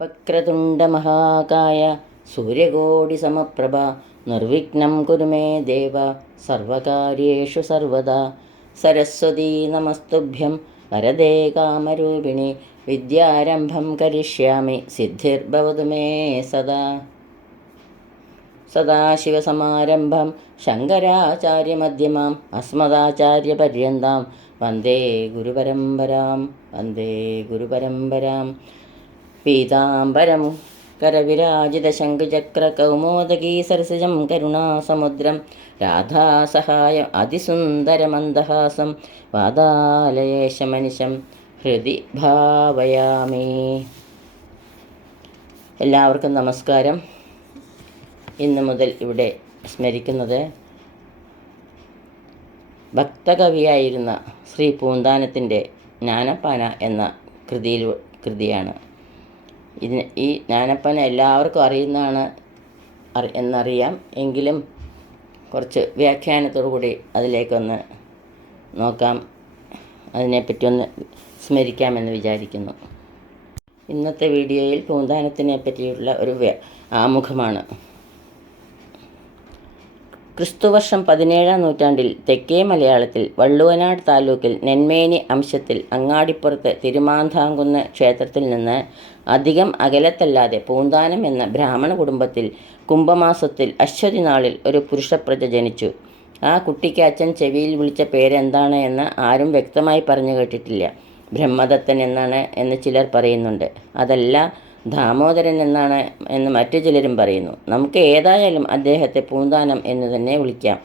വക്രതുണ്ടമഹാകായ സൂര്യകോടിസമപ്രഭ നിർവിഘ്നം കുരു മേ ദേവ സർവകാര്യേഷു സർവദാ സരസ്വതീ നമസ്തുഭ്യം വരദേ കാമരൂപിണി വിദ്യാരംഭം കരിഷ്യാമി സിദ്ധിർഭവതു മേ സദാ. സദാശിവസമാരംഭം ശങ്കരാചാര്യമധ്യമാം അസ്മദാചാര്യപര്യന്താം വന്ദേ ഗുരുപരമ്പരാം വന്ദേ ഗുരുപരമ്പരാം പീതാംബരം കരവിരാജിതശംഖുചക്രകൗമോദകീ സരസിജം കരുണാസമുദ്രം രാധാസഹായ അതിസുന്ദരമന്ദഹാസം വാതാലയേശമനിശം ഹൃദി ഭാവയാമി. എല്ലാവർക്കും നമസ്കാരം. ഇന്നു മുതൽ ഇവിടെ സ്മരിക്കുന്നത് ഭക്തകവിയായിരുന്ന ശ്രീ പൂന്താനത്തിന്റെ ജ്ഞാനപ്പാന എന്ന കൃതിയിൽ കൃതിയാണ്. ഇതിന് ഈ ജ്ഞാനപ്പന എല്ലാവർക്കും അറിയുന്നതാണ് അറി എന്നറിയാം. എങ്കിലും കുറച്ച് വ്യാഖ്യാനത്തോടു കൂടി അതിലേക്കൊന്ന് നോക്കാം. അതിനെപ്പറ്റി ഒന്ന് സ്മരിക്കാമെന്ന് വിചാരിക്കുന്നു. ഇന്നത്തെ വീഡിയോയിൽ പൂന്താനത്തിനെ പറ്റിയുള്ള ഒരു ആമുഖമാണ്. ക്രിസ്തുവർഷം പതിനേഴാം നൂറ്റാണ്ടിൽ തെക്കേ മലയാളത്തിൽ വള്ളുവനാട് താലൂക്കിൽ നെന്മേനി അംശത്തിൽ അങ്ങാടിപ്പുറത്ത് തിരുമാന്താംകുന്ന് ക്ഷേത്രത്തിൽ നിന്ന് അധികം അകലത്തല്ലാതെ പൂന്താനം എന്ന ബ്രാഹ്മണ കുടുംബത്തിൽ കുംഭമാസത്തിൽ അശ്വതി നാളിൽ ഒരു പുരുഷപ്രജ ജനിച്ചു. ആ കുട്ടിക്ക് അച്ഛൻ ചെവിയിൽ വിളിച്ച പേരെന്താണ് എന്ന് ആരും വ്യക്തമായി പറഞ്ഞു കേട്ടിട്ടില്ല. ബ്രഹ്മദത്തൻ എന്നാണ് എന്ന് ചിലർ പറയുന്നുണ്ട്. അതല്ല ദാമോദരൻ എന്നാണ് എന്ന് മറ്റു ചിലരും പറയുന്നു. നമുക്ക് ഏതായാലും അദ്ദേഹത്തെ പൂന്താനം എന്ന് തന്നെ വിളിക്കാം.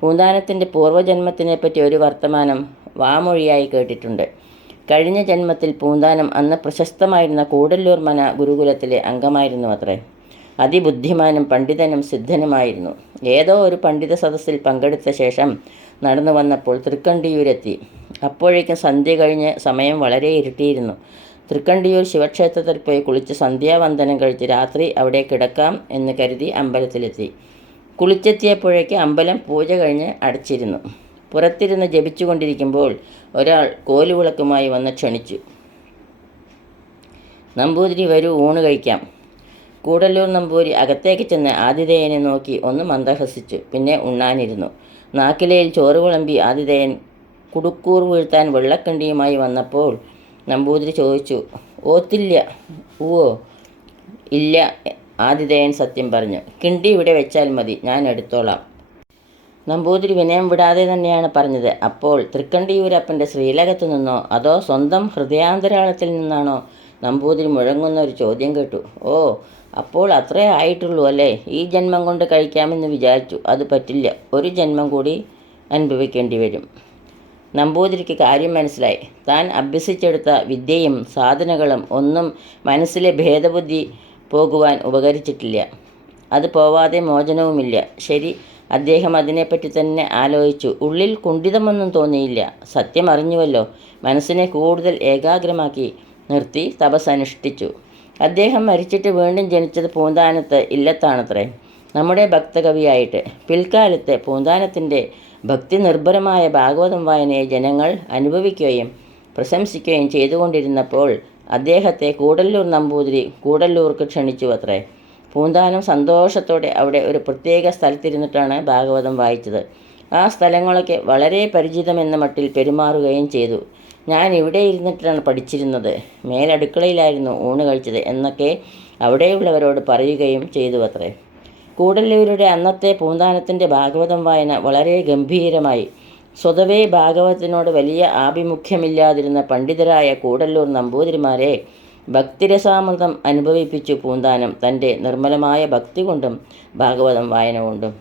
പൂന്താനത്തിന്റെ പൂർവജന്മത്തിനെപ്പറ്റി ഒരു വർത്തമാനം വാമൊഴിയായി കേട്ടിട്ടുണ്ട്. കഴിഞ്ഞ ജന്മത്തിൽ പൂന്താനം അന്ന് പ്രശസ്തമായിരുന്ന കൂടല്ലൂർ മന ഗുരുകുലത്തിലെ അംഗമായിരുന്നു അത്രേ. അതിബുദ്ധിമാനും പണ്ഡിതനും സിദ്ധനുമായിരുന്നു. ഏതോ ഒരു പണ്ഡിത സദസ്സിൽ പങ്കെടുത്ത ശേഷം നടന്നു വന്നപ്പോൾ തൃക്കണ്ടിയൂരെത്തി. അപ്പോഴേക്കും സന്ധ്യ കഴിഞ്ഞ് സമയം വളരെ ഇരുട്ടിയിരുന്നു. തൃക്കണ്ടിയൂർ ശിവക്ഷേത്രത്തിൽ പോയി കുളിച്ച് സന്ധ്യാവന്ദനം കഴിച്ച് രാത്രി അവിടെ കിടക്കാം എന്ന് കരുതി അമ്പലത്തിലെത്തി. കുളിച്ചെത്തിയപ്പോഴേക്ക് അമ്പലം പൂജ കഴിഞ്ഞ് അടച്ചിരുന്നു. പുറത്തിരുന്ന് ജപിച്ചുകൊണ്ടിരിക്കുമ്പോൾ ഒരാൾ കോലുവിളക്കുമായി വന്ന് ക്ഷണിച്ചു. നമ്പൂതിരി വരൂ ഊണ് കഴിക്കാം. കൂടല്ലൂർ നമ്പൂരി അകത്തേക്ക് ചെന്ന് ആതിഥേയനെ നോക്കി ഒന്ന് മന്ദഹസിച്ചു. പിന്നെ ഉണ്ണാനിരുന്നു. നാക്കിലയിൽ ചോറ് വിളമ്പി ആതിഥേയൻ കുടുക്കൂർ വീഴ്ത്താൻ വെള്ളക്കണ്ടിയുമായി വന്നപ്പോൾ നമ്പൂതിരി ചോദിച്ചു ഓത്തില്ല ഊവോ? ഇല്ല ആതിഥേയൻ സത്യം പറഞ്ഞു. കിണ്ടി ഇവിടെ വെച്ചാൽ മതി ഞാൻ എടുത്തോളാം. നമ്പൂതിരി വിനയം വിടാതെ തന്നെയാണ് പറഞ്ഞത്. അപ്പോൾ തൃക്കണ്ടിയൂരപ്പന്റെ ശ്രീലകത്തു നിന്നോ അതോ സ്വന്തം ഹൃദയാന്തരാളത്തിൽ നിന്നാണോ നമ്പൂതിരി മുഴങ്ങുന്ന ഒരു ചോദ്യം കേട്ടു. ഓ അപ്പോൾ അത്രേ ആയിട്ടുള്ളൂ അല്ലേ? ഈ ജന്മം കൊണ്ട് കഴിക്കാമെന്ന് വിചാരിച്ചു. അത് പറ്റില്ല. ഒരു ജന്മം കൂടി അനുഭവിക്കേണ്ടി വരും. നമ്പൂതിരിക്ക് കാര്യം മനസ്സിലായി. താൻ അഭ്യസിച്ചെടുത്ത വിദ്യയും സാധനങ്ങളും ഒന്നും മനസ്സിലെ ഭേദബുദ്ധി പോകുവാൻ ഉപകരിച്ചിട്ടില്ല. അത് പോവാതെ മോചനവുമില്ല. ശരി അദ്ദേഹം അതിനെപ്പറ്റി തന്നെ ആലോചിച്ചു. ഉള്ളിൽ കുണ്ഠിതമൊന്നും തോന്നിയില്ല. സത്യം അറിഞ്ഞുവല്ലോ. മനസ്സിനെ കൂടുതൽ ഏകാഗ്രമാക്കി നിർത്തി തപസ് അനുഷ്ഠിച്ചു അദ്ദേഹം മരിച്ചിട്ട് വീണ്ടും ജനിച്ചത് പൂന്താനത്ത് ഇല്ലത്താണത്രേ. നമ്മുടെ ഭക്തകവിയായിട്ട്. പിൽക്കാലത്ത് പൂന്താനത്തിന്റെ ഭക്തി നിർഭരമായ ഭാഗവതം വായനയെ ജനങ്ങൾ അനുഭവിക്കുകയും പ്രശംസിക്കുകയും ചെയ്തുകൊണ്ടിരുന്നപ്പോൾ അദ്ദേഹത്തെ കൂടല്ലൂർ നമ്പൂതിരി കൂടല്ലൂർക്ക് ക്ഷണിച്ചു അത്രേ പൂന്താനം സന്തോഷത്തോടെ അവിടെ ഒരു പ്രത്യേക സ്ഥലത്തിരുന്നിട്ടാണ് ഭാഗവതം വായിച്ചത്. ആ സ്ഥലങ്ങളൊക്കെ വളരെ പരിചിതമെന്ന മട്ടിൽ പെരുമാറുകയും ചെയ്തു. ഞാൻ ഇവിടെ ഇരുന്നിട്ടാണ് പഠിച്ചിരുന്നത്. മേലടുക്കളയിലായിരുന്നു ഊണ് കഴിച്ചത് എന്നൊക്കെ അവിടെയുള്ളവരോട് പറയുകയും ചെയ്തു അത്രേ കൂടല്ലൂരുടെ അന്നത്തെ പൂന്താനത്തിന്റെ ഭാഗവതം വായന വളരെ ഗംഭീരമായി. സ്വതവേ ഭാഗവതത്തിനോട് വലിയ ആഭിമുഖ്യമില്ലാതിരുന്ന പണ്ഡിതരായ കൂടല്ലൂർ നമ്പൂതിരിമാരെ ഭക്തിരസാമൃതം അനുഭവിപ്പിച്ചു പൂന്താനം തന്റെ നിർമ്മലമായ ഭക്തി കൊണ്ടും ഭാഗവതം വായന കൊണ്ടും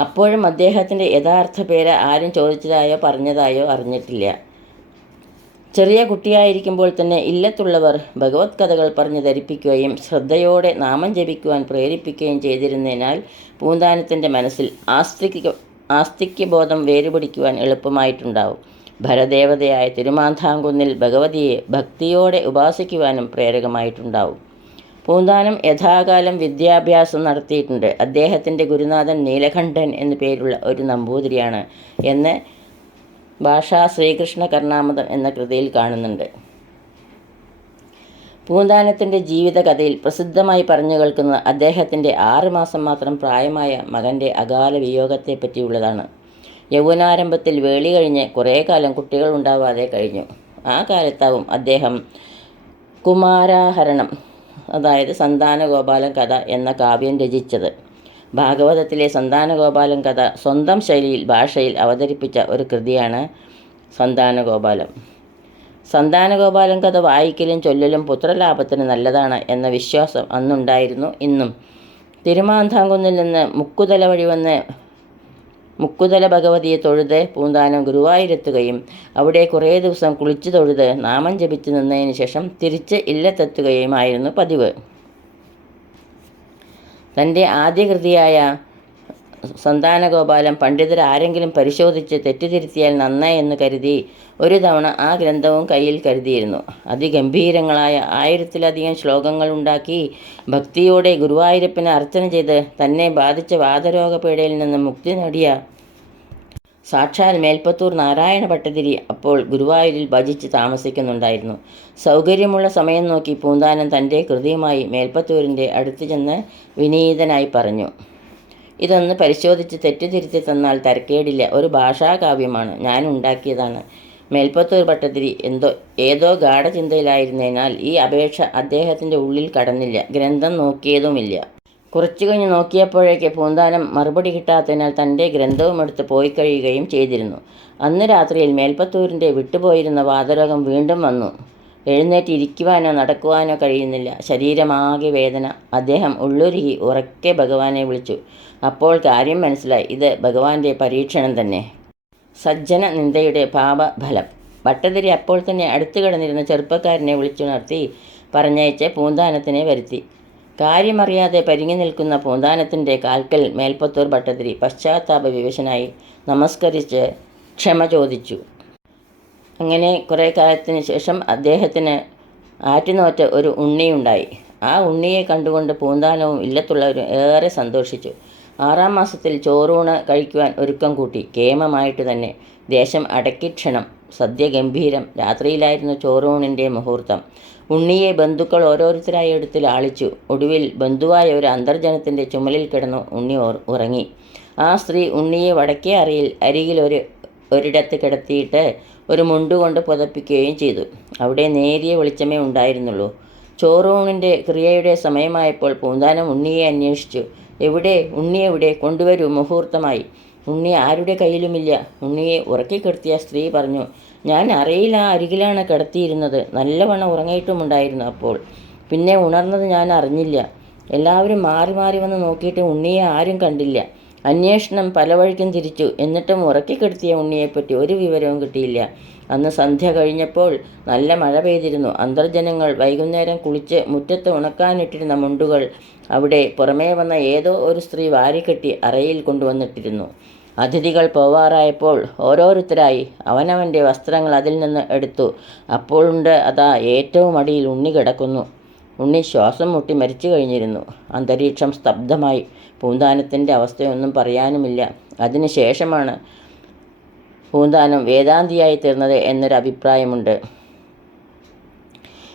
അപ്പോഴും അദ്ദേഹത്തിന്റെ യഥാർത്ഥ പേര് ആരും ചോദിച്ചതായോ പറഞ്ഞതായോ അറിഞ്ഞിട്ടില്ല. ചെറിയ കുട്ടിയായിരിക്കുമ്പോൾ തന്നെ ഇല്ലത്തുള്ളവർ ഭഗവത് കഥകൾ പറഞ്ഞ് ധരിപ്പിക്കുകയും ശ്രദ്ധയോടെ നാമം ജപിക്കുവാൻ പ്രേരിപ്പിക്കുകയും ചെയ്തിരുന്നതിനാൽ പൂന്താനത്തിന്റെ മനസ്സിൽ ആസ്തിക ആസ്തിക്യബോധം വേരുപിടിക്കുവാൻ എളുപ്പമായിട്ടുണ്ടാവും. ഭരദേവതയായ തിരുമാന്താംകുന്നിൽ ഭഗവതിയെ ഭക്തിയോടെ ഉപാസിക്കുവാനും പ്രേരകമായിട്ടുണ്ടാവും. പൂന്താനം യഥാകാലം വിദ്യാഭ്യാസം നടത്തിയിട്ടുണ്ട്. അദ്ദേഹത്തിന്റെ ഗുരുനാഥൻ നീലകണ്ഠൻ എന്നു പേരുള്ള ഒരു നമ്പൂതിരിയാണ് എന്ന് ഭാഷാ ശ്രീകൃഷ്ണ കർണാമതം എന്ന കൃതിയിൽ കാണുന്നുണ്ട്. പൂന്താനത്തിന്റെ ജീവിതകഥയിൽ പ്രസിദ്ധമായി പറഞ്ഞു കേൾക്കുന്നത് അദ്ദേഹത്തിന്റെ ആറുമാസം മാത്രം പ്രായമായ മകന്റെ അകാല വിയോഗത്തെപ്പറ്റിയുള്ളതാണ് യൗവനാരംഭത്തിൽ വേളി കഴിഞ്ഞ് കുറേ കാലം കുട്ടികൾ ഉണ്ടാവാതെ കഴിഞ്ഞു. ആ കാലത്താവും അദ്ദേഹം കുമാരാഹരണം അതായത് സന്താനഗോപാലൻ കഥ എന്ന കാവ്യം രചിച്ചത്. ഭാഗവതത്തിലെ സന്താനഗോപാലൻ കഥ സ്വന്തം ശൈലിയിൽ ഭാഷയിൽ അവതരിപ്പിച്ച ഒരു കൃതിയാണ് സന്താനഗോപാലം. സന്താനഗോപാലൻ കഥ വായിക്കലും ചൊല്ലലും പുത്രലാഭത്തിന് നല്ലതാണ് എന്ന വിശ്വാസം അന്നുണ്ടായിരുന്നു ഇന്നും. തിരുമാന്താംകുന്നിൽ നിന്ന് മുക്കുതല വഴി വന്ന് മുക്കുതല ഭഗവതിയെ തൊഴുത് പൂന്താനം ഗുരുവായൂരെത്തുകയും അവിടെ കുറേ ദിവസം കുളിച്ചു തൊഴുത് നാമം ജപിച്ചു നിന്നതിന് ശേഷം തിരിച്ച് ഇല്ലത്തെത്തുകയുമായിരുന്നു പതിവ്. തന്റെ ആദ്യ കൃതിയായ സന്താനഗോപാലം പണ്ഡിതരാരെങ്കിലും പരിശോധിച്ച് തെറ്റുതിരുത്തിയാൽ നന്നായി എന്ന് കരുതി ഒരു തവണ ആ ഗ്രന്ഥവും കയ്യിൽ കരുതിയിരുന്നു. അതിഗംഭീരങ്ങളായ ആയിരത്തിലധികം ശ്ലോകങ്ങൾ ഉണ്ടാക്കി ഭക്തിയോടെ ഗുരുവായൂരപ്പനെ അർച്ചന ചെയ്ത് തന്നെ ബാധിച്ച വാതരോഗപീഠയിൽ നിന്ന് മുക്തി നേടിയ സാക്ഷാൽ മേൽപ്പത്തൂർ നാരായണ ഭട്ടതിരി അപ്പോൾ ഗുരുവായൂരിൽ ഭജിച്ച് താമസിക്കുന്നുണ്ടായിരുന്നു. സൗകര്യമുള്ള സമയം നോക്കി പൂന്താനം തന്റെ കൃതിയുമായി മേൽപ്പത്തൂരിന്റെ അടുത്ത് ചെന്ന് വിനീതനായി പറഞ്ഞു. ഇതൊന്ന് പരിശോധിച്ച് തെറ്റുതിരുത്തി തന്നാൽ തരക്കേടില്ല. ഒരു ഭാഷാകാവ്യമാണ്. ഞാൻ ഉണ്ടാക്കിയതാണ്. മേൽപ്പത്തൂർ ഭട്ടതിരി എന്തോ ഏതോ ഗാഠചിന്തയിലായിരുന്നതിനാൽ ഈ അപേക്ഷ അദ്ദേഹത്തിന്റെ ഉള്ളിൽ കടന്നില്ല. ഗ്രന്ഥം നോക്കിയതുമില്ല. കുറച്ചു കഴിഞ്ഞ് നോക്കിയപ്പോഴേക്ക് പൂന്താനം മറുപടി കിട്ടാത്തതിനാൽ തന്റെ ഗ്രന്ഥവും എടുത്ത് പോയി കഴിയുകയും ചെയ്തിരുന്നു. അന്ന് രാത്രിയിൽ മേൽപ്പത്തൂരിന്റെ വിട്ടുപോയിരുന്ന വാതരോഗം വീണ്ടും വന്നു. എഴുന്നേറ്റ് ഇരിക്കുവാനോ നടക്കുവാനോ കഴിയുന്നില്ല. ശരീരമാകെ വേദന. അദ്ദേഹം ഉള്ളുരുകി ഉറക്കെ ഭഗവാനെ വിളിച്ചു. അപ്പോൾ കാര്യം മനസ്സിലായി. ഇത് ഭഗവാന്റെ പരീക്ഷണം തന്നെ. സജ്ജന നിന്ദയുടെ പാപഫലം. ഭട്ടതിരി അപ്പോൾ തന്നെ അടുത്തു കിടന്നിരുന്ന ചെറുപ്പക്കാരനെ വിളിച്ചുണർത്തി പറഞ്ഞയച്ച് പൂന്താനത്തിനെ വരുത്തി. കാര്യമറിയാതെ പരിങ്ങി നിൽക്കുന്ന പൂന്താനത്തിന്റെ കാൽക്കൽ മേൽപ്പത്തൂർ ഭട്ടതിരി പശ്ചാത്താപ വിവശനായി നമസ്കരിച്ച് ക്ഷമ ചോദിച്ചു. അങ്ങനെ കുറേ കാലത്തിന് ശേഷം അദ്ദേഹത്തിന് ആറ്റുനോറ്റ ഒരു ഉണ്ണിയുണ്ടായി. ആ ഉണ്ണിയെ കണ്ടുകൊണ്ട് പൂന്താനവും ഇല്ലത്തുള്ളവരും ഏറെ സന്തോഷിച്ചു. ആറാം മാസത്തിൽ ചോറൂണ് കഴിക്കുവാൻ ഒരുക്കം കൂട്ടി. കേമമായിട്ട് തന്നെ. ദേശം അടക്കിക്ഷണം സദ്യ ഗംഭീരം രാത്രിയിലായിരുന്നു ചോറൂണിന്റെ മുഹൂർത്തം. ഉണ്ണിയെ ബന്ധുക്കൾ ഓരോരുത്തരായി എടുത്ത് ലാളിച്ചു. ഒടുവിൽ ബന്ധുവായ ഒരു അന്തർജനത്തിന്റെ ചുമലിൽ കിടന്നു ഉണ്ണി ഉറങ്ങി. ആ സ്ത്രീ ഉണ്ണിയെ വടക്കേ അറിയിൽ അരികിൽ ഒരു ഒരിടത്ത് കിടത്തിയിട്ട് ഒരു മുണ്ടുകൊണ്ട് പുതപ്പിക്കുകയും ചെയ്തു. അവിടെ നേരിയ വെളിച്ചമേ ഉണ്ടായിരുന്നുള്ളൂ. ചോറൂണിന്റെ ക്രിയയുടെ സമയമായപ്പോൾ പൂന്താനം ഉണ്ണിയെ അന്വേഷിച്ചു. എവിടെ? ഉണ്ണി എവിടെ? കൊണ്ടുവരൂ. മുഹൂർത്തമായി. ഉണ്ണി ആരുടെ കയ്യിലുമില്ല. ഉണ്ണിയെ ഉറക്കിക്കിടത്തിയ സ്ത്രീ പറഞ്ഞു ഞാൻ അറിയില്ല അരികിലാണ് കിടത്തിയിരുന്നത്. നല്ലവണ്ണം ഉറങ്ങിയിട്ടുമുണ്ടായിരുന്നു അപ്പോൾ. പിന്നെ ഉണർന്നത് ഞാൻ അറിഞ്ഞില്ല. എല്ലാവരും മാറി മാറി വന്ന് നോക്കിയിട്ട് ഉണ്ണിയെ ആരും കണ്ടില്ല. അന്വേഷണം പല വഴിക്കും തിരിച്ചു. എന്നിട്ടും ഉറക്കിക്കെടുത്തിയ ഉണ്ണിയെപ്പറ്റി ഒരു വിവരവും കിട്ടിയില്ല. അന്ന് സന്ധ്യ കഴിഞ്ഞപ്പോൾ നല്ല മഴ പെയ്തിരുന്നു. അന്തർജനങ്ങൾ വൈകുന്നേരം കുളിച്ച് മുറ്റത്ത് ഉണക്കാനിട്ടിരുന്ന മുണ്ടുകൾ അവിടെ പുറമേ വന്ന ഏതോ ഒരു സ്ത്രീ വാരിക്കെട്ടി അറയിൽ കൊണ്ടുവന്നിട്ടിരുന്നു. അതിഥികൾ പോവാറായപ്പോൾ ഓരോരുത്തരായി അവനവന്റെ വസ്ത്രങ്ങൾ അതിൽ നിന്ന് എടുത്തു. അപ്പോഴുണ്ട് അതാ ഏറ്റവും അടിയിൽ ഉണ്ണി കിടക്കുന്നു. ഉണ്ണി ശ്വാസം മുട്ടി മരിച്ചു കഴിഞ്ഞിരുന്നു. അന്തരീക്ഷം സ്തബ്ധമായി. പൂന്താനത്തിന്റെ അവസ്ഥയൊന്നും പറയാനുമില്ല. അതിനുശേഷമാണ് പൂന്താനം വേദാന്തിയായി തീർന്നത് എന്നൊരു അഭിപ്രായമുണ്ട്.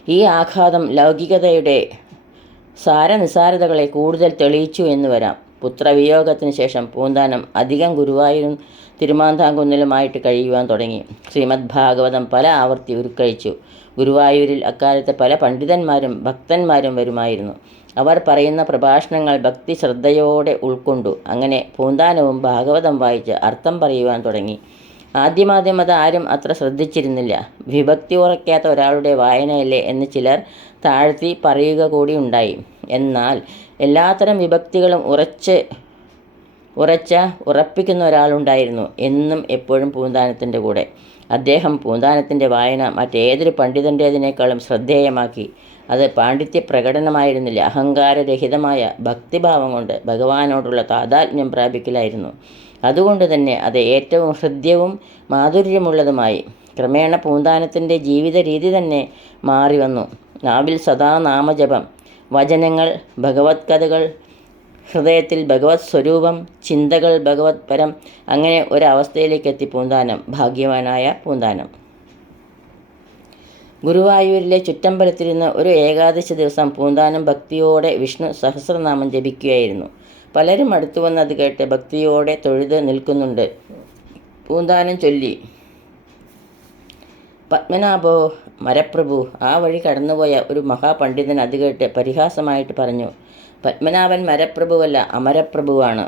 ഈ ആഘാതം ലൗകികതയുടെ സാരനിസാരതകളെ കൂടുതൽ തെളിയിച്ചു എന്ന് വരാം. പുത്രവിയോഗത്തിന് ശേഷം പൂന്താനം അധികം ഗുരുവായൂരും തിരുമാന്താംകുന്നിലുമായിട്ട് കഴിയുവാൻ തുടങ്ങി. ശ്രീമദ് ഭാഗവതം പല ആവർത്തി ഉരുക്കഴിച്ചു. ഗുരുവായൂരിൽ അക്കാലത്ത് പല പണ്ഡിതന്മാരും ഭക്തന്മാരും വരുമായിരുന്നു. അവർ പറയുന്ന പ്രഭാഷണങ്ങൾ ഭക്തി ശ്രദ്ധയോടെ ഉൾക്കൊണ്ടു. അങ്ങനെ പൂന്താനവും ഭാഗവതം വായിച്ച് അർത്ഥം പറയുവാൻ തുടങ്ങി. ആദ്യമാദ്യം അത് ആരും അത്ര ശ്രദ്ധിച്ചിരുന്നില്ല. വിഭക്തി ഉറയ്ക്കാത്ത ഒരാളുടെ വായനയല്ലേ എന്ന് ചിലർ താഴ്ത്തി പറയുക കൂടി ഉണ്ടായി. എന്നാൽ എല്ലാത്തരം വിഭക്തികളും ഉറച്ച് ഉറച്ച ഉറപ്പിക്കുന്ന ഒരാളുണ്ടായിരുന്നു എന്നും എപ്പോഴും പൂന്താനത്തിന്റെ കൂടെ. അദ്ദേഹം പൂന്താനത്തിന്റെ വായന മറ്റേതൊരു പണ്ഡിതന്റേതിനേക്കാളും ശ്രദ്ധേയമാക്കി. അത് പാണ്ഡിത്യ പ്രകടനമായിരുന്നില്ല അഹങ്കാരരഹിതമായ ഭക്തിഭാവം കൊണ്ട് ഭഗവാനോടുള്ള താതാത്മ്യം പ്രാപിക്കലായിരുന്നു. അതുകൊണ്ട് തന്നെ അത് ഏറ്റവും ഹൃദ്യവും മാധുര്യമുള്ളതുമായി ക്രമേണ പൂന്താനത്തിന്റെ ജീവിത രീതി തന്നെ മാറി വന്നു. നാവിൽ സദാ നാമജപം വചനങ്ങൾ ഭഗവത് കഥകൾ ഹൃദയത്തിൽ ഭഗവത് സ്വരൂപം ചിന്തകൾ ഭഗവത് പരം അങ്ങനെ ഒരവസ്ഥയിലേക്ക് എത്തി പൂന്താനം ഭാഗ്യവാനായ പൂന്താനം. ഗുരുവായൂരിലെ ചുറ്റമ്പലത്തിരുന്ന് ഒരു ഏകാദശി ദിവസം പൂന്താനം ഭക്തിയോടെ വിഷ്ണു സഹസ്രനാമം ജപിക്കുകയായിരുന്നു. പലരും അടുത്തു വന്നത് കേട്ട് ഭക്തിയോടെ തൊഴുത് നിൽക്കുന്നുണ്ട്. പൂന്താനം ചൊല്ലി പത്മനാഭോ മരപ്രഭു ആ വഴി കടന്നുപോയ ഒരു മഹാപണ്ഡിതൻ അത് കേട്ട് പരിഹാസമായിട്ട് പറഞ്ഞു പത്മനാഭൻ മരപ്രഭുവല്ല അമരപ്രഭുവാണ്.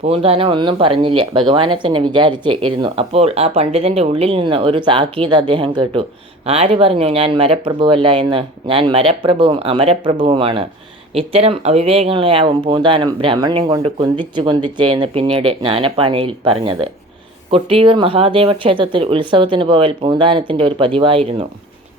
പൂന്താനം ഒന്നും പറഞ്ഞില്ല. ഭഗവാനെ തന്നെ വിചാരിച്ച് ഇരുന്നു. അപ്പോൾ ആ പണ്ഡിതന്റെ ഉള്ളിൽ നിന്ന് ഒരു താക്കീത് അദ്ദേഹം കേട്ടു. ആര് പറഞ്ഞു ഞാൻ മരപ്രഭുവല്ല എന്ന്? ഞാൻ മരപ്രഭുവും അമരപ്രഭുവുമാണ്. ഇത്തരം അവിവേകങ്ങളെയാവും പൂന്താനം ബ്രാഹ്മണ്യം കൊണ്ട് കുന്തിച്ചു കുന്തിച്ച് എന്ന് പിന്നീട് ജ്ഞാനപ്പാനയിൽ പറഞ്ഞത്. കൊട്ടിയൂർ മഹാദേവ ക്ഷേത്രത്തിൽ ഉത്സവത്തിന് പോവൽ പൂന്താനത്തിന്റെ ഒരു പതിവായിരുന്നു.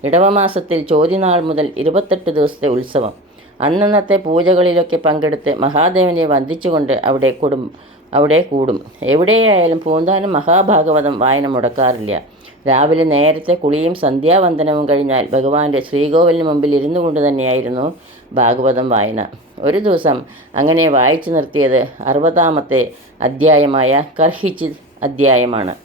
ഇടവമാസത്തിൽ ചോദ്യനാൾ മുതൽ ഇരുപത്തെട്ട് ദിവസത്തെ ഉത്സവം. അന്നന്നത്തെ പൂജകളിലൊക്കെ പങ്കെടുത്ത് മഹാദേവനെ വന്ദിച്ചുകൊണ്ട് അവിടെ കൂടും അവിടെ കൂടും. എവിടെയായാലും പൂന്താനം മഹാഭാഗവതം വായന മുടക്കാറില്ല. രാവിലെ നേരത്തെ കുളിയും സന്ധ്യാവന്ദനവും കഴിഞ്ഞാൽ ഭഗവാന്റെ ശ്രീകോവിലിന് മുമ്പിൽ ഇരുന്നു കൊണ്ട് തന്നെയായിരുന്നു ഭാഗവതം വായന. ഒരു ദിവസം അങ്ങനെ വായിച്ചു നിർത്തിയത് അറുപതാമത്തെ അധ്യായമായ കർഹിച്ചിത് അധ്യായമാണ്.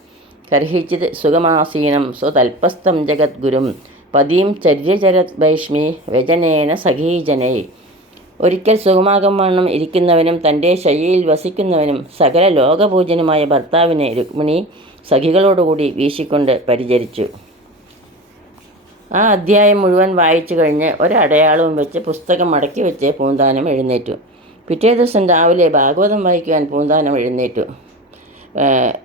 കർഹിച്ചിത് സുഖമാസീനം സ്വതൽപസ്ഥം ജഗദ്ഗുരും പതിയും ചര്യചരത് ഭൈഷ്മി വ്യജനേന സഖീജനൈ. ഒരിക്കൽ സുഖമാകവണ്ണം ഇരിക്കുന്നവനും തന്റെ ശൈലിയിൽ വസിക്കുന്നവനും സകല ലോകപൂജനുമായ ഭർത്താവിനെ രുക്മിണി സഖികളോടുകൂടി വീശിക്കൊണ്ട് പരിചരിച്ചു. ആ അധ്യായം മുഴുവൻ വായിച്ചു കഴിഞ്ഞ് ഒരടയാളവും വെച്ച് പുസ്തകം മടക്കി വെച്ച് പൂന്താനം എഴുന്നേറ്റു. പിറ്റേ ദിവസം രാവിലെ ഭാഗവതം വായിക്കുവാൻ പൂന്താനം എഴുന്നേറ്റു.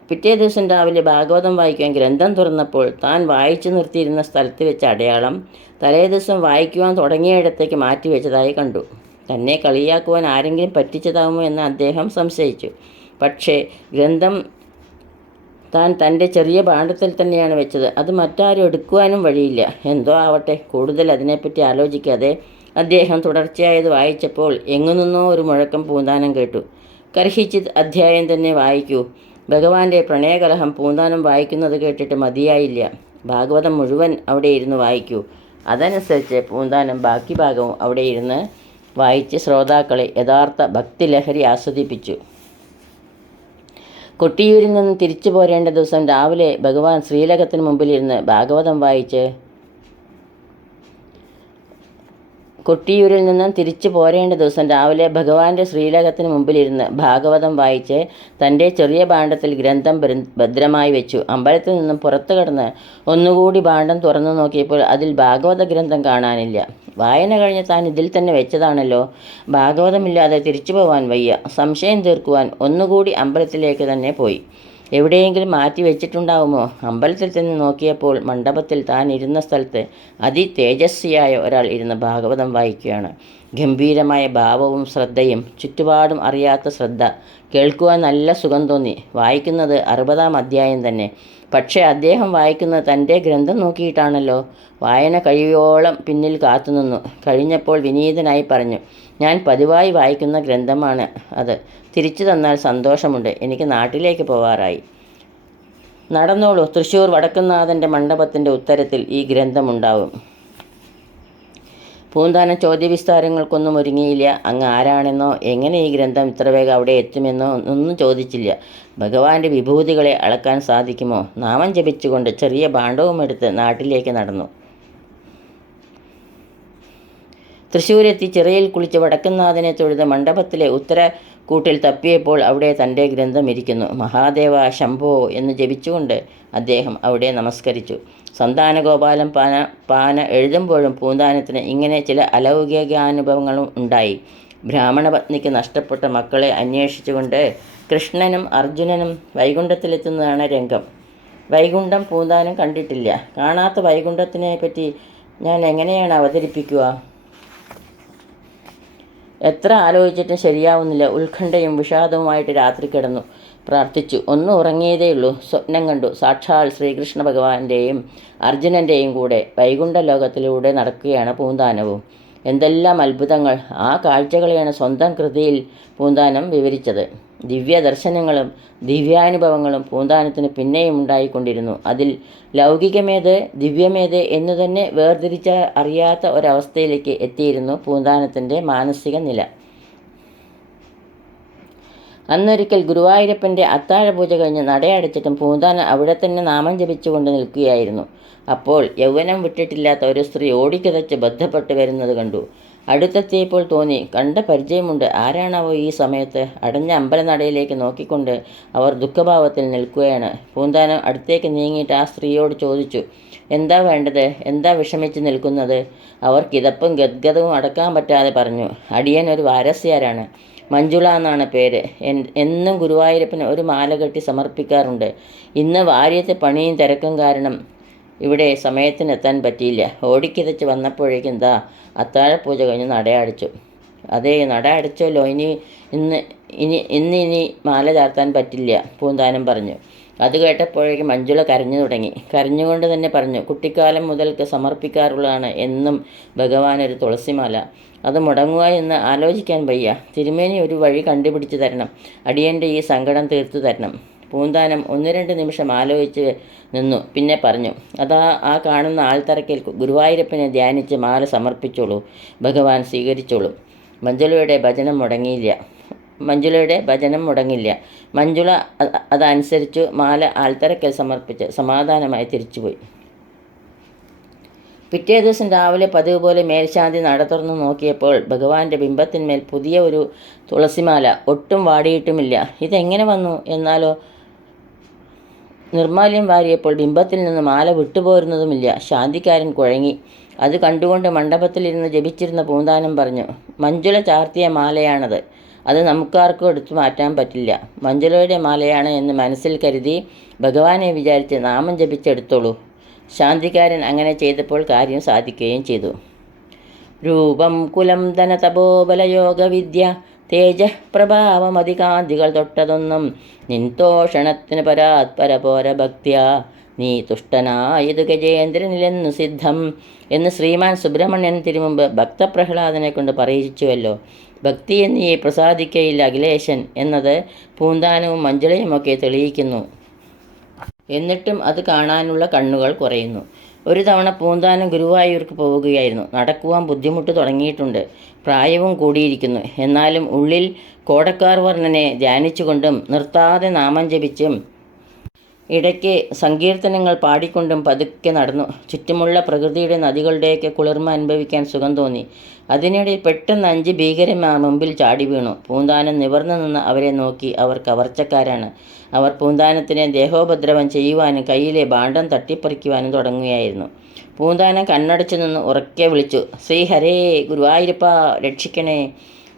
പിറ്റേ ദിവസം രാവിലെ ഭാഗവതം വായിക്കുവാൻ ഗ്രന്ഥം തുറന്നപ്പോൾ താൻ വായിച്ചു നിർത്തിയിരുന്ന സ്ഥലത്ത് വെച്ച അടയാളം തലേ ദിവസം വായിക്കുവാൻ തുടങ്ങിയയിടത്തേക്ക് മാറ്റിവെച്ചതായി കണ്ടു. തന്നെ കളിയാക്കുവാൻ ആരെങ്കിലും പറ്റിച്ചതാകുമോ എന്ന് അദ്ദേഹം സംശയിച്ചു. പക്ഷേ ഗ്രന്ഥം താൻ തന്റെ ചെറിയ ഭാണ്ഡത്തിൽ തന്നെയാണ് വെച്ചത്. അത് മറ്റാരും എടുക്കുവാനും വഴിയില്ല. എന്തോ ആവട്ടെ കൂടുതൽ അതിനെപ്പറ്റി ആലോചിക്കാതെ അദ്ദേഹം തുടർച്ചയായത് വായിച്ചപ്പോൾ എങ്ങു നിന്നോ ഒരു മുഴക്കം പൂന്താനം കേട്ടു. കർഹിച്ചിത് അധ്യായം തന്നെ വായിക്കൂ. ഭഗവാന്റെ പ്രണയകലഹം പൂന്താനം വായിക്കുന്നത് കേട്ടിട്ട് മതിയായില്ല. ഭാഗവതം മുഴുവൻ അവിടെ ഇരുന്ന് വായിക്കൂ. അതനുസരിച്ച് പൂന്താനം ബാക്കി ഭാഗവും അവിടെ ഇരുന്ന് വായിച്ച് ശ്രോതാക്കളെ യഥാർത്ഥ ഭക്തിലഹരി ആസ്വദിപ്പിച്ചു. കൊട്ടിയൂരിൽ നിന്ന് തിരിച്ചു പോരേണ്ട ദിവസം രാവിലെ ഭഗവാൻ ശ്രീലകത്തിന് മുമ്പിലിരുന്ന് ഭാഗവതം വായിച്ച് കൊട്ടിയൂരിൽ നിന്നും തിരിച്ചു പോരേണ്ട ദിവസം രാവിലെ ഭഗവാന്റെ ശ്രീലകത്തിന് മുമ്പിലിരുന്ന് ഭാഗവതം വായിച്ച് തന്റെ ചെറിയ ഭാണ്ഡത്തിൽ ഗ്രന്ഥം ഭദ്രമായി വെച്ചു. അമ്പലത്തിൽ നിന്നും പുറത്തു കടന്ന് ഒന്നുകൂടി ഭാണ്ഡം തുറന്നു നോക്കിയപ്പോൾ അതിൽ ഭാഗവത ഗ്രന്ഥം കാണാനില്ല. വായന കഴിഞ്ഞ് താൻ ഇതിൽ തന്നെ വെച്ചതാണല്ലോ. ഭാഗവതമില്ലാതെ തിരിച്ചു പോവാൻ വയ്യ. സംശയം തീർക്കുവാൻ ഒന്നുകൂടി അമ്പലത്തിലേക്ക് തന്നെ പോയി. എവിടെയെങ്കിലും മാറ്റി വെച്ചിട്ടുണ്ടാവുമോ? അമ്പലത്തിൽ ചെന്ന് നോക്കിയപ്പോൾ മണ്ഡപത്തിൽ താൻ ഇരുന്ന സ്ഥലത്ത് അതി തേജസ്വിയായ ഒരാൾ ഇരുന്ന് ഭാഗവതം വായിക്കുകയാണ്. ഗംഭീരമായ ഭാവവും ശ്രദ്ധയും ചുറ്റുപാടും അറിയാത്ത ശ്രദ്ധ. കേൾക്കുവാൻ നല്ല സുഖം തോന്നി. വായിക്കുന്നത് അറുപതാം അധ്യായം തന്നെ. പക്ഷേ അദ്ദേഹം വായിക്കുന്ന തന്റെ ഗ്രന്ഥം നോക്കിയിട്ടാണല്ലോ. വായന കഴിയോളം പിന്നിൽ കാത്തുനിന്നു കഴിഞ്ഞപ്പോൾ വിനീതനായി പറഞ്ഞു ഞാൻ പതിവായി വായിക്കുന്ന ഗ്രന്ഥമാണ് അത്. തിരിച്ചു തന്നാൽ സന്തോഷമുണ്ട്. എനിക്ക് നാട്ടിലേക്ക് പോവാറായി. നടന്നോളൂ. തൃശ്ശൂർ വടക്കുന്നാഥന്റെ മണ്ഡപത്തിന്റെ ഉത്തരത്തിൽ ഈ ഗ്രന്ഥമുണ്ടാവും പൂന്താനം ചോദ്യവിസ്താരങ്ങൾക്കൊന്നും ഒരുങ്ങിയില്ല. അങ്ങ് ആരാണെന്നോ എങ്ങനെ ഈ ഗ്രന്ഥം ഇത്ര വേഗം അവിടെ എത്തുമെന്നോ ഒന്നും ചോദിച്ചില്ല. ഭഗവാന്റെ വിഭൂതികളെ അളക്കാൻ സാധിക്കുമോ? നാമം ജപിച്ചുകൊണ്ട് ചെറിയ ഭാണ്ഡവും എടുത്ത് നാട്ടിലേക്ക് നടന്നു. തൃശ്ശൂരെത്തി ചിറയിൽ കുളിച്ച് വടക്കുന്നാഥനെ തൊഴുത് മണ്ഡപത്തിലെ ഉത്തര കൂട്ടിൽ തപ്പിയപ്പോൾ അവിടെ തന്റെ ഗ്രന്ഥം ഇരിക്കുന്നു. മഹാദേവ ശംഭോ എന്ന് ജപിച്ചുകൊണ്ട് അദ്ദേഹം അവിടെ നമസ്കരിച്ചു. സന്താനഗോപാലം പാന പാന എഴുതുമ്പോഴും പൂന്താനത്തിന് ഇങ്ങനെ ചില അലൗകികാനുഭവങ്ങളും ഉണ്ടായി. ബ്രാഹ്മണ പത്നിക്ക് നഷ്ടപ്പെട്ട മക്കളെ അന്വേഷിച്ചുകൊണ്ട് കൃഷ്ണനും അർജുനനും വൈകുണ്ഠത്തിലെത്തുന്നതാണ് രംഗം. വൈകുണ്ഠം പൂന്താനം കണ്ടിട്ടില്ല. കാണാത്ത വൈകുണ്ഠത്തിനെ പറ്റി ഞാൻ എങ്ങനെയാണ് അവതരിപ്പിക്കുക? എത്ര ആലോചിച്ചിട്ടും ശരിയാവുന്നില്ല. ഉത്കണ്ഠയും വിഷാദവുമായിട്ട് രാത്രി കിടന്നു. പ്രാർത്ഥിച്ചു. ഒന്ന് ഉറങ്ങിയതേയുള്ളൂ. സ്വപ്നം കണ്ടു. സാക്ഷാൽ ശ്രീകൃഷ്ണ ഭഗവാന്റെയും അർജുനന്റെയും കൂടെ വൈകുണ്ഠ ലോകത്തിലൂടെ നടക്കുകയാണ് പൂന്താനവും. എന്തെല്ലാം അത്ഭുതങ്ങൾ. ആ കാഴ്ചകളെയാണ് സ്വന്തം കൃതിയിൽ പൂന്താനം വിവരിച്ചത്. ദിവ്യ ദർശനങ്ങളും ദിവ്യാനുഭവങ്ങളും പൂന്താനത്തിന് പിന്നെയും ഉണ്ടായിക്കൊണ്ടിരുന്നു. അതിൽ ലൗകികമേത് ദിവ്യമേത് എന്നു തന്നെ വേർതിരിച്ച അറിയാത്ത ഒരവസ്ഥയിലേക്ക് എത്തിയിരുന്നു പൂന്താനത്തിന്റെ മാനസിക നില. അന്നൊരിക്കൽ ഗുരുവായൂരപ്പന്റെ അത്താഴപൂജ കഴിഞ്ഞ് നടയടച്ചിട്ടും പൂന്താനം അവിടെ തന്നെ നാമം ജപിച്ചുകൊണ്ട് നിൽക്കുകയായിരുന്നു. അപ്പോൾ യൗവനം വിട്ടിട്ടില്ലാത്ത ഒരു സ്ത്രീ ഓടിക്കിതച്ച് ബന്ധപ്പെട്ട് വരുന്നത് കണ്ടു. അടുത്തെത്തിയപ്പോൾ തോന്നി കണ്ട പരിചയമുണ്ട്. ആരാണാവോ ഈ സമയത്ത്? അടഞ്ഞ അമ്പലനടയിലേക്ക് നോക്കിക്കൊണ്ട് അവർ ദുഃഖഭാവത്തിൽ നിൽക്കുകയാണ്. പൂന്താനം അടുത്തേക്ക് നീങ്ങിയിട്ട് ആ സ്ത്രീയോട് ചോദിച്ചു എന്താ വേണ്ടത്? എന്താ വിഷമിച്ച് നിൽക്കുന്നത്? അവർ കിതപ്പും ഗദ്ഗതവും അടക്കാൻ പറ്റാതെ പറഞ്ഞു അടിയൻ ഒരു വാരസ്യാരാണ്. മഞ്ജുള എന്നാണ് പേര്. എന്നും ഗുരുവായൂരപ്പന് ഒരു മാല കെട്ടി സമർപ്പിക്കാറുണ്ട്. ഇന്ന് വാര്യത്തെ പണിയും തിരക്കും കാരണം ഇവിടെ സമയത്തിനെത്താൻ പറ്റിയില്ല. ഓടിക്കിതച്ച് വന്നപ്പോഴേക്കും ദാ അത്താഴപൂജ കഴിഞ്ഞ് നടയടച്ചു. അതേ നട അടച്ചല്ലോ ഇനി ഇന്ന് ഇനി ഇന്ന് ഇനി മാല ചാർത്താൻ പറ്റില്ല പൂന്താനം പറഞ്ഞു. അത് കേട്ടപ്പോഴേക്കും മഞ്ജുള കരഞ്ഞു തുടങ്ങി. കരഞ്ഞുകൊണ്ട് തന്നെ പറഞ്ഞു കുട്ടിക്കാലം മുതൽക്ക് സമർപ്പിക്കാറുള്ളതാണ് എന്നും ഭഗവാൻ ഒരു തുളസിമാല. അത് മുടങ്ങുക എന്ന് ആലോചിക്കാൻ വയ്യ. തിരുമേനി ഒരു വഴി കണ്ടുപിടിച്ച് തരണം. അടിയന്റെ ഈ സങ്കടം തീർത്തു തരണം. പൂന്താനം ഒന്ന് രണ്ട് നിമിഷം ആലോചിച്ച് നിന്നു. പിന്നെ പറഞ്ഞു അതാ ആ കാണുന്ന ആൾത്തറക്കിൽ ഗുരുവായൂരപ്പനെ ധ്യാനിച്ച് മാല സമർപ്പിച്ചോളൂ. ഭഗവാൻ സ്വീകരിച്ചോളൂ. മഞ്ജുളയുടെ ഭജനം മുടങ്ങിയില്ല. മഞ്ജുളയുടെ ഭജനം മുടങ്ങില്ല മഞ്ജുള അതനുസരിച്ചു മാല ആൽത്തറയ്ക്കൽ സമർപ്പിച്ച് സമാധാനമായി തിരിച്ചുപോയി. പിറ്റേ ദിവസം രാവിലെ പതിവ് പോലെ മേൽശാന്തി നട തുറന്നു നോക്കിയപ്പോൾ ഭഗവാന്റെ ബിംബത്തിന്മേൽ പുതിയ ഒരു തുളസിമാല ഒട്ടും വാടിയിട്ടുമില്ല. ഇതെങ്ങനെ വന്നു എന്നാലോ? നിർമാല്യം വാരിയപ്പോൾ ബിംബത്തിൽ നിന്ന് മാല വിട്ടുപോരുന്നതുമില്ല. ശാന്തിക്കാരൻ കുഴങ്ങി. അത് കണ്ടുകൊണ്ട് മണ്ഡപത്തിലിരുന്ന് ജപിച്ചിരുന്ന പൂന്താനം പറഞ്ഞു മഞ്ജുള ചാർത്തിയ മാലയാണത്. അത് നമുക്കാർക്കും എടുത്തു മാറ്റാൻ പറ്റില്ല. മഞ്ജുളയുടെ മാലയാണ് എന്ന് മനസ്സിൽ കരുതി ഭഗവാനെ വിചാരിച്ച് നാമം ജപിച്ചെടുത്തോളൂ. ശാന്തിക്കാരൻ അങ്ങനെ ചെയ്തപ്പോൾ കാര്യം സാധിക്കുകയും ചെയ്തു. രൂപം കുലം ധന തപോബലയോഗവിദ്യ തേജ പ്രഭാവമധികാന്തികൾ തൊട്ടതൊന്നും നിന്തോഷണത്തിന് പരാത്പര പോര ഭക്തിയ. നീ തുഷ്ടനായതു ഗജേന്ദ്രനിലെന്നു സിദ്ധം എന്ന് ശ്രീമാൻ സുബ്രഹ്മണ്യൻ തിരുമുമ്പ് ഭക്തപ്രഹ്ലാദനെ കൊണ്ട് പറയിച്ചുവല്ലോ. ഭക്തി എന്നീ പ്രസാദിക്കയില്ല അഖിലേശൻ എന്നത് പൂന്താനവും മഞ്ജുളയുമൊക്കെ തെളിയിക്കുന്നു. എന്നിട്ടും അത് കാണാനുള്ള കണ്ണുകൾ കുറയുന്നു. ഒരു തവണ പൂന്താനം ഗുരുവായൂർക്ക് പോവുകയായിരുന്നു. നടക്കുവാൻ ബുദ്ധിമുട്ട് തുടങ്ങിയിട്ടുണ്ട്. പ്രായവും കൂടിയിരിക്കുന്നു. എന്നാലും ഉള്ളിൽ കോടക്കാർ വർണനെ ധ്യാനിച്ചുകൊണ്ടും നിർത്താതെ നാമം ജപിച്ചും ഇടയ്ക്ക് സങ്കീർത്തനങ്ങൾ പാടിക്കൊണ്ടും പതുക്കെ നടന്നു. ചുറ്റുമുള്ള പ്രകൃതിയുടെ നദികളുടെയൊക്കെ കുളിർമ അനുഭവിക്കാൻ സുഖം തോന്നി. അതിനിടയിൽ പെട്ടെന്ന് അഞ്ച് ഭീകരന്മാർ മുമ്പിൽ ചാടി വീണു. പൂന്താനം നിവർന്നു നിന്ന് അവരെ നോക്കി അവർ കവർച്ചക്കാരാണ്. അവർ പൂന്താനത്തിനെ ദേഹോപദ്രവം ചെയ്യുവാനും കയ്യിലെ ഭാണ്ഡം തട്ടിപ്പറിക്കുവാനും തുടങ്ങുകയായിരുന്നു. പൂന്താനം കണ്ണടച്ചു നിന്ന് ഉറക്കെ വിളിച്ചു ശ്രീ ഹരേ ഗുരുവായൂരപ്പ രക്ഷിക്കണേ.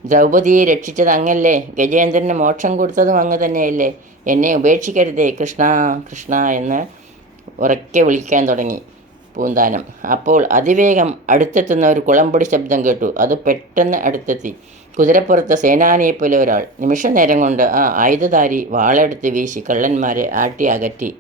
ദ്രൗപദിയെ രക്ഷിച്ചത് അങ്ങല്ലേ? ഗജേന്ദ്രന് മോക്ഷം കൊടുത്തതും അങ്ങ് തന്നെയല്ലേ? എന്നെ ഉപേക്ഷിക്കരുതേ കൃഷ്ണ കൃഷ്ണ എന്ന് ഉറക്കെ വിളിക്കാൻ തുടങ്ങി പൂന്താനം. അപ്പോൾ അതിവേഗം അടുത്തെത്തുന്ന ഒരു കുളമ്പൊടി ശബ്ദം കേട്ടു. അത് പെട്ടെന്ന് അടുത്തെത്തി. കുതിരപ്പുറത്ത് സേനാനിയെപ്പോലെ ഒരാൾ. നിമിഷ നേരം കൊണ്ട് ആ ആയുധധാരി വാളെടുത്ത് വീശി കള്ളന്മാരെ ആട്ടി അകറ്റി.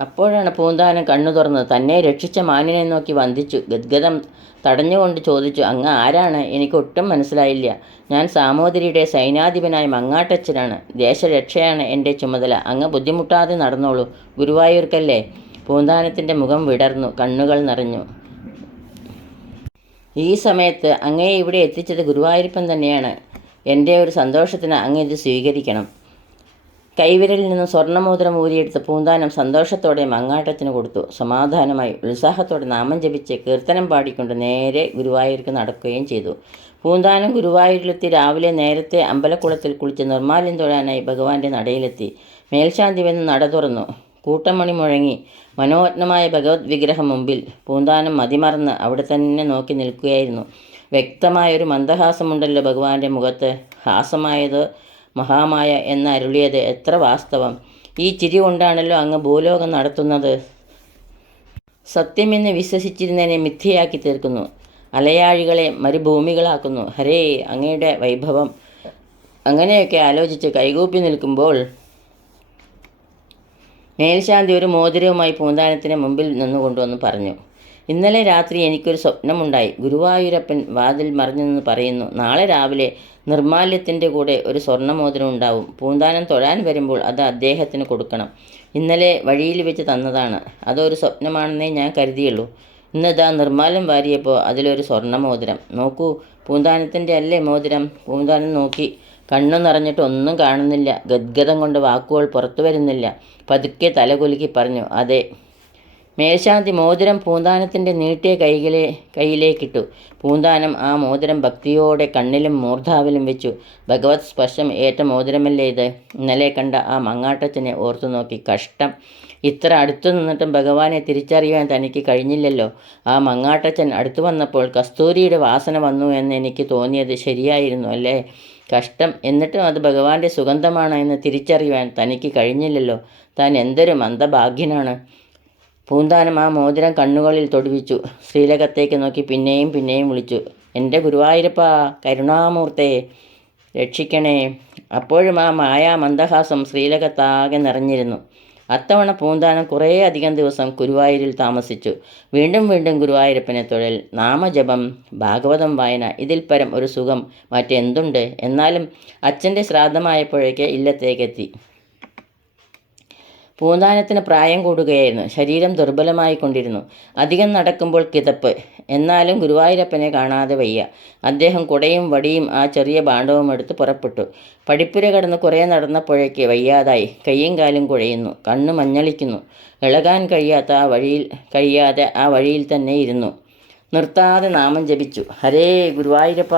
അപ്പോഴാണ് പൂന്താനം കണ്ണു തുറന്നത്. തന്നെ രക്ഷിച്ച മാനിനെ നോക്കി വന്ദിച്ചു. ഗദ്ഗതം തടഞ്ഞുകൊണ്ട് ചോദിച്ചു അങ്ങ് ആരാണ്? എനിക്ക് ഒട്ടും മനസ്സിലായില്ല. ഞാൻ സാമൂതിരിയുടെ സൈനാധിപനായ മങ്ങാട്ടച്ചനാണ് ദേശരക്ഷയാണ് എന്റെ ചുമതല. അങ്ങ് ബുദ്ധിമുട്ടാതെ നടന്നോളൂ. ഗുരുവായൂർക്കല്ലേ? പൂന്താനത്തിന്റെ മുഖം വിടർന്നു. കണ്ണുകൾ നിറഞ്ഞു. ഈ സമയത്ത് അങ്ങയെ ഇവിടെ എത്തിച്ചത് ഗുരുവായൂരപ്പൻ തന്നെയാണ്. എന്റെ ഒരു സന്തോഷത്തിന് അങ്ങ് ഇത് സ്വീകരിക്കണം. കൈവിരലിൽ നിന്നും സ്വർണമോതിരം ഊരിയെടുത്ത് പൂന്താനം സന്തോഷത്തോടെ മങ്ങാട്ടത്തിന് കൊടുത്തു. സമാധാനമായി ഉത്സാഹത്തോടെ നാമം ജപിച്ച് കീർത്തനം പാടിക്കൊണ്ട് നേരെ ഗുരുവായൂർക്ക് നടക്കുകയും ചെയ്തു. പൂന്താനം ഗുരുവായൂരിലെത്തി രാവിലെ നേരത്തെ അമ്പലക്കുളത്തിൽ കുളിച്ച് നിർമ്മാല്യം തൊഴാനായി ഭഗവാന്റെ നടയിലെത്തി. മേൽശാന്തി വന്ന് നട തുറന്നു. കൂട്ടമണി മുഴങ്ങി. മനോഹരമായ ഭഗവത് വിഗ്രഹം മുമ്പിൽ പൂന്താനം മതിമറന്ന് അവിടെ തന്നെ നോക്കി നിൽക്കുകയായിരുന്നു. വ്യക്തമായൊരു മന്ദഹാസമുണ്ടല്ലോ ഭഗവാന്റെ മുഖത്ത്. ഹാസമായത് മഹാമായ എന്നരുളിയത് എത്ര വാസ്തവം. ഈ ചിരി കൊണ്ടാണല്ലോ അങ്ങ് ഭൂലോകം നടത്തുന്നത്. സത്യമെന്ന് വിശ്വസിച്ചിരുന്നതിനെ മിഥ്യയാക്കി തീർക്കുന്നു. അലയാഴികളെ മരുഭൂമികളാക്കുന്നു. ഹരേ അങ്ങയുടെ വൈഭവം. അങ്ങനെയൊക്കെ ആലോചിച്ച് കൈകൂപ്പി നിൽക്കുമ്പോൾ മേൽശാന്തി ഒരു മോതിരവുമായി പൂന്താനത്തിന് മുമ്പിൽ നിന്നുകൊണ്ടുവന്ന് പറഞ്ഞു. ഇന്നലെ രാത്രി എനിക്കൊരു സ്വപ്നമുണ്ടായി. ഗുരുവായൂരപ്പൻ വാതിൽ മറിഞ്ഞു നിന്ന് പറയുന്നു നാളെ രാവിലെ നിർമാല്യത്തിന്റെ കൂടെ ഒരു സ്വർണമോതിരം ഉണ്ടാവും. പൂന്താനം തൊഴാൻ വരുമ്പോൾ അത് അദ്ദേഹത്തിന് കൊടുക്കണം. ഇന്നലെ വഴിയിൽ വെച്ച് തന്നതാണ്. അതൊരു സ്വപ്നമാണെന്നേ ഞാൻ കരുതിയുള്ളൂ. ഇന്നതാ നിർമ്മാലം വാരിയപ്പോൾ അതിലൊരു സ്വർണമോതിരം നോക്കൂ പൂന്താനത്തിന്റെ അല്ലേ മോതിരം പൂന്താനം നോക്കി കണ്ണു നിറഞ്ഞിട്ട് ഒന്നും കാണുന്നില്ല. ഗദ്ഗതം കൊണ്ട് വാക്കുകൾ പുറത്തു വരുന്നില്ല. പതുക്കെ തലകുലുക്കി പറഞ്ഞു അതെ മേൽശാന്തി മോതിരം പൂന്താനത്തിന്റെ നീട്ടിയ കൈകളെ കയ്യിലേക്കിട്ടു പൂന്താനം ആ മോതിരം ഭക്തിയോടെ കണ്ണിലും മൂർധാവിലും വെച്ചു. ഭഗവത് സ്പർശം ഏറ്റ മോതിരമല്ലേ ഇത്? ഇന്നലെ കണ്ട ആ മങ്ങാട്ടച്ചനെ ഓർത്തു നോക്കി. കഷ്ടം. ഇത്ര അടുത്തു നിന്നിട്ടും ഭഗവാനെ തിരിച്ചറിയാൻ തനിക്ക് കഴിഞ്ഞില്ലല്ലോ. ആ മങ്ങാട്ടച്ചൻ അടുത്തു വന്നപ്പോൾ കസ്തൂരിയുടെ വാസന വന്നു എന്ന് എനിക്ക് തോന്നിയത് ശരിയായിരുന്നു അല്ലേ? കഷ്ടം. എന്നിട്ടും അത് ഭഗവാന്റെ സുഗന്ധമാണ് എന്ന് തിരിച്ചറിയുവാൻ തനിക്ക് കഴിഞ്ഞില്ലല്ലോ. താൻ എന്തൊരു മന്ദഭാഗ്യനാണ്. പൂന്താനം ആ മോതിരം കണ്ണുകളിൽ തൊടുവിച്ചു. ശ്രീലകത്തേക്ക് നോക്കി പിന്നെയും പിന്നെയും വിളിച്ചു. എന്റെ ഗുരുവായൂരപ്പ കരുണാമൂർത്തെ രക്ഷിക്കണേ അപ്പോഴും ആ മായാ മന്ദഹാസം ശ്രീലകത്താകെ നിറഞ്ഞിരുന്നു. അത്തവണ പൂന്താനം കുറേ അധികം ദിവസം ഗുരുവായൂരിൽ താമസിച്ചു. വീണ്ടും വീണ്ടും ഗുരുവായൂരപ്പനെ തൊഴിൽ. നാമജപം ഭാഗവതം വായന ഇതിൽ പരം ഒരു സുഖം. മറ്റെന്തുണ്ട്? എന്നാലും അച്ഛന്റെ ശ്രാദ്ധമായപ്പോഴേക്ക് ഇല്ലത്തേക്കെത്തി. പൂന്താനത്തിന് പ്രായം കൂടുകയായിരുന്നു. ശരീരം ദുർബലമായി കൊണ്ടിരുന്നു അധികം നടക്കുമ്പോൾ കിതപ്പ്. എന്നാലും ഗുരുവായൂരപ്പനെ കാണാതെ വയ്യ. അദ്ദേഹം കുടയും വടിയും ആ ചെറിയ ഭാണ്ഡവും എടുത്ത് പുറപ്പെട്ടു. പടിപ്പുര കടന്ന് കുറേ നടന്നപ്പോഴേക്ക് വയ്യാതായി. കയ്യും കാലും കുഴയുന്നു. കണ്ണ് മഞ്ഞളിക്കുന്നു. ഇളകാൻ കഴിയാത്ത ആ വഴിയിൽ കഴിയാതെ ആ വഴിയിൽ തന്നെ ഇരുന്നു. നിർത്താതെ നാമം ജപിച്ചു. ഹരേ ഗുരുവായൂരപ്പ.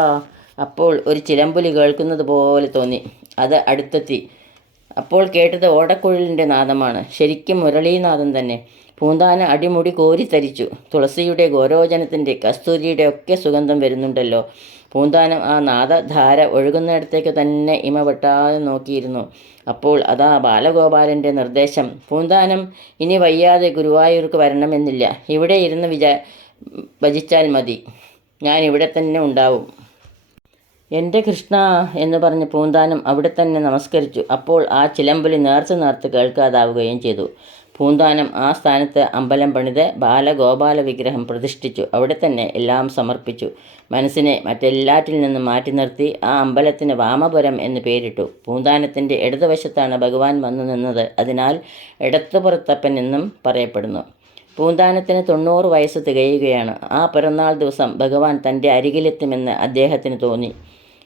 അപ്പോൾ ഒരു ചിലമ്പുലി കേൾക്കുന്നത് പോലെ തോന്നി. അത് അടുത്തെത്തി. അപ്പോൾ കേട്ടത് ഓടക്കുഴലിന്റെ നാദമാണ്. ശരിക്കും മുരളീനാഥം തന്നെ. പൂന്താന അടിമുടി കോരിത്തരിച്ചു തുളസിയുടെ ഗോരോചനത്തിന്റെ കസ്തൂരിയുടെ ഒക്കെ സുഗന്ധം വരുന്നുണ്ടല്ലോ. പൂന്താനം ആ നാദധാര ഒഴുകുന്നിടത്തേക്ക് തന്നെ ഇമ വെട്ടാതെ നോക്കിയിരുന്നു. അപ്പോൾ അതാ ബാലഗോപാലന്റെ നിർദ്ദേശം. പൂന്താനം ഇനി വയ്യാതെ ഗുരുവായൂർക്ക് വരണമെന്നില്ല. ഇവിടെ ഇരുന്ന് വിചാ ഭജിച്ചാൽ മതി. ഞാൻ ഇവിടെ തന്നെ ഉണ്ടാവും. എന്റെ കൃഷ്ണ എന്ന് പറഞ്ഞ് പൂന്താനം അവിടെ തന്നെ നമസ്കരിച്ചു. അപ്പോൾ ആ ചിലമ്പലി നേർത്ത് നേർത്ത് കേൾക്കാതാവുകയും ചെയ്തു. പൂന്താനം ആ സ്ഥാനത്ത് അമ്പലം പണിത് ബാലഗോപാല വിഗ്രഹം പ്രതിഷ്ഠിച്ചു. അവിടെ തന്നെ എല്ലാം സമർപ്പിച്ചു. മനസ്സിനെ മറ്റെല്ലാറ്റിൽ നിന്നും മാറ്റി നിർത്തി ആ അമ്പലത്തിന് വാമപുരം എന്ന് പേരിട്ടു. പൂന്താനത്തിന്റെ ഇടതുവശത്താണ് ഭഗവാൻ വന്നു നിന്നത്. അതിനാൽ ഇടത്തുപുറത്തപ്പൻ എന്നും പറയപ്പെടുന്നു. പൂന്താനത്തിന് തൊണ്ണൂറ് വയസ്സ് തികയുകയാണ്. ആ പിറന്നാൾ ദിവസം ഭഗവാൻ തന്റെ അരികിലെത്തുമെന്ന് അദ്ദേഹത്തിന് തോന്നി.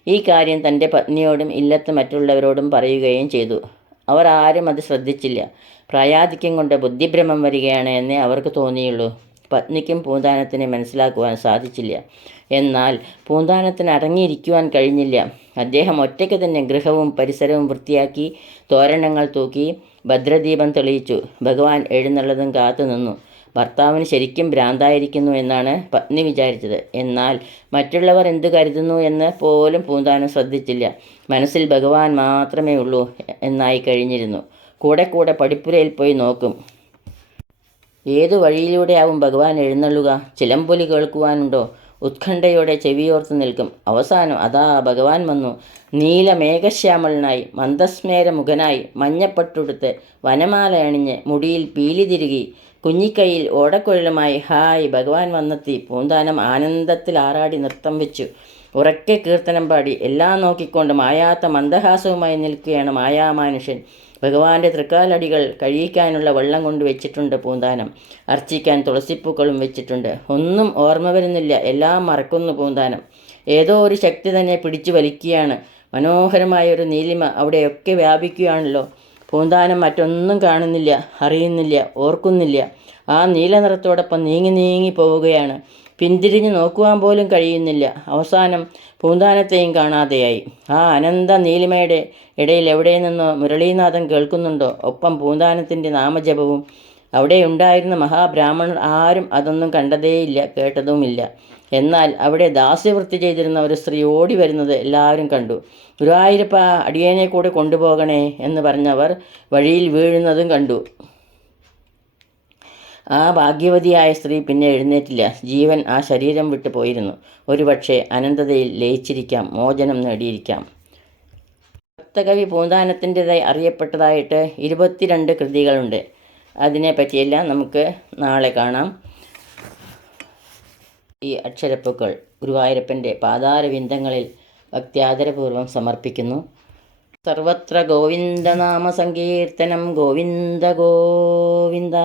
ഈ കാര്യം തന്റെ പത്നിയോടും ഇല്ലത്ത് മറ്റുള്ളവരോടും പറയുകയും ചെയ്തു. അവർ ആരും അത് ശ്രദ്ധിച്ചില്ല. പ്രായാധിക്യം കൊണ്ട് ബുദ്ധിഭ്രമം വരികയാണ് എന്നേ അവർക്ക് തോന്നിയുള്ളൂ. പത്നിക്കും പൂന്താനത്തിനെ മനസ്സിലാക്കുവാൻ സാധിച്ചില്ല. എന്നാൽ പൂന്താനത്തിന് അടങ്ങിയിരിക്കുവാൻ കഴിഞ്ഞില്ല. അദ്ദേഹം ഒറ്റയ്ക്ക് തന്നെ ഗൃഹവും പരിസരവും വൃത്തിയാക്കി തോരണങ്ങൾ തൂക്കി ഭദ്രദീപം തെളിയിച്ചു. ഭഗവാൻ എഴുന്നള്ളതും കാത്തു നിന്നു ഭർത്താവിന് ശരിക്കും ഭ്രാന്തായിരിക്കുന്നു എന്നാണ് പത്നി വിചാരിച്ചത്. എന്നാൽ മറ്റുള്ളവർ എന്തു കരുതുന്നു എന്ന് പോലും പൂന്താനം ശ്രദ്ധിച്ചില്ല. മനസ്സിൽ ഭഗവാൻ മാത്രമേ ഉള്ളൂ എന്നായി കഴിഞ്ഞിരുന്നു. കൂടെ കൂടെ പഠിപ്പുരയിൽ പോയി നോക്കും. ഏതു വഴിയിലൂടെയാവും ഭഗവാൻ എഴുന്നള്ളുക? ചിലമ്പൊലി കേൾക്കുവാനുണ്ടോ? ഉത്കണ്ഠയോടെ ചെവിയോർത്ത് നിൽക്കും. അവസാനം അതാ ഭഗവാൻ വന്നു. നീലമേഘശ്യാമളനായി മന്ദസ്മേരമുഖനായി മഞ്ഞപ്പട്ടുടുത്ത് വനമാല അണിഞ്ഞ് മുടിയിൽ പീലി തിരുകി കുഞ്ഞിക്കൈയിൽ ഓടക്കുഴലുമായി ഹായ് ഭഗവാൻ വന്നെത്തി. പൂന്താനം ആനന്ദത്തിൽ ആറാടി നൃത്തം വെച്ചു. ഉറക്കെ കീർത്തനം പാടി. എല്ലാം നോക്കിക്കൊണ്ട് മായാത്ത മന്ദഹാസവുമായി നിൽക്കുകയാണ് മായാമാനുഷ്യൻ. ഭഗവാന്റെ തൃക്കാലടികൾ കഴിയിക്കാനുള്ള വെള്ളം കൊണ്ട് വെച്ചിട്ടുണ്ട് പൂന്താനം. അർച്ചിക്കാൻ തുളസിപ്പൂക്കളും വെച്ചിട്ടുണ്ട്. ഒന്നും ഓർമ്മ വരുന്നില്ല. എല്ലാം മറക്കുന്നു പൂന്താനം. ഏതോ ഒരു ശക്തി തന്നെ പിടിച്ചു വലിക്കുകയാണ്. മനോഹരമായ ഒരു നീലിമ അവിടെയൊക്കെ വ്യാപിക്കുകയാണല്ലോ. പൂന്താനം മറ്റൊന്നും കാണുന്നില്ല അറിയുന്നില്ല ഓർക്കുന്നില്ല. ആ നീല നിറത്തോടൊപ്പം നീങ്ങി നീങ്ങി പോവുകയാണ്. പിന്തിരിഞ്ഞ് നോക്കുവാൻ പോലും കഴിയുന്നില്ല. അവസാനം പൂന്താനത്തെയും കാണാതെയായി. ആ അനന്ത നീലിമയുടെ ഇടയിൽ എവിടെ നിന്നോ മുരളീനാഥം കേൾക്കുന്നുണ്ടോ? ഒപ്പം പൂന്താനത്തിന്റെ നാമജപവും. അവിടെ ഉണ്ടായിരുന്ന മഹാബ്രാഹ്മണർ ആരും അതൊന്നും കണ്ടതേയില്ല കേട്ടതുമില്ല. എന്നാൽ അവിടെ ദാസ്യവൃത്തി ചെയ്തിരുന്ന ഒരു സ്ത്രീ ഓടി വരുന്നത് എല്ലാവരും കണ്ടു. ഗുരുവായൂരപ്പ അടിയനെ കൂടെ കൊണ്ടുപോകണേ എന്ന് പറഞ്ഞവർ വഴിയിൽ വീഴുന്നതും കണ്ടു. ആ ഭാഗ്യവതിയായ സ്ത്രീ പിന്നെ എഴുന്നേറ്റില്ല. ജീവൻ ആ ശരീരം വിട്ടു പോയിരുന്നു. ഒരുപക്ഷെ അനന്തതയിൽ ലയിച്ചിരിക്കാം മോചനം നേടിയിരിക്കാം. ഭക്തകവി പൂന്താനത്തിന്റെതായി അറിയപ്പെട്ടതായിട്ട് ഇരുപത്തിരണ്ട് കൃതികളുണ്ട്. അതിനെപ്പറ്റിയെല്ലാം നമുക്ക് നാളെ കാണാം. ഈ അക്ഷരപ്പൂക്കൾ ഗുരുവായൂരപ്പന്റെ പാതാരവിന്ദങ്ങളിൽ ഭക്ത്യാദരപൂർവം സമർപ്പിക്കുന്നു. സർവത്ര ഗോവിന്ദനാമ സങ്കീർത്തനം ഗോവിന്ദ ഗോവിന്ദ.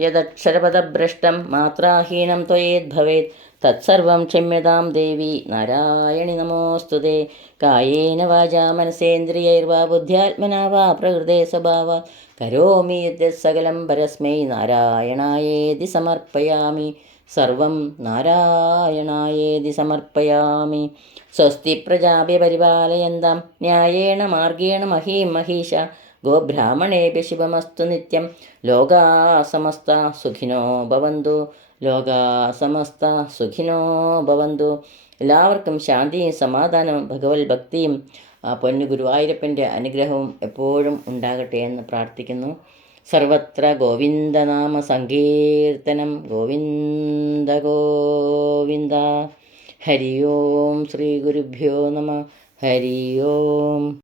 യദക്ഷരപദഭ്രഷ്ടം മാത്രാഹീനം ത്വയേദ്ഭവേത് തത്സർവം ക്ഷമ്യതാം ദേവി നാരായണി നമോസ്തുതേ. കായേന വാചാ മനസേന്ദ്രിയൈർവാ ബുദ്ധ്യാത്മനാ വാ പ്രകൃതേ സ്വഭാവ. കരോമി യദ്സകലം പരസ്മൈ നാരായണായേതി സമർപ്പയാമി. സർവം നാരായണായേതി സമർപ്പയാമി. സ്വസ്തി പ്രജാഭ്യ പരിപാലയന്താം. ന്യായേണ മാർഗേണ മഹീം മഹീഷ ഗോബ്രാഹ്മണേഭ്യ ശിവമസ്തു നിത്യം. ലോകാ സമസ്ത സുഖിനോ ഭവന്തു. ലോകാ സമസ്ത സുഖിനോ ഭവന്തു. എല്ലാവർക്കും ശാന്തിയും സമാധാനവും ഭഗവത് ഭക്തിയും പൊന്നു ഗുരുവായൂരപ്പന്റെ അനുഗ്രഹവും എപ്പോഴും ഉണ്ടാകട്ടെ എന്ന് പ്രാർത്ഥിക്കുന്നു. सर्वत्र गोविन्दनामसङ्कीर्तनं गोविन्द गोविन्द। हरि ओं श्रीगुरुभ्यो नमः। हरि ओम्।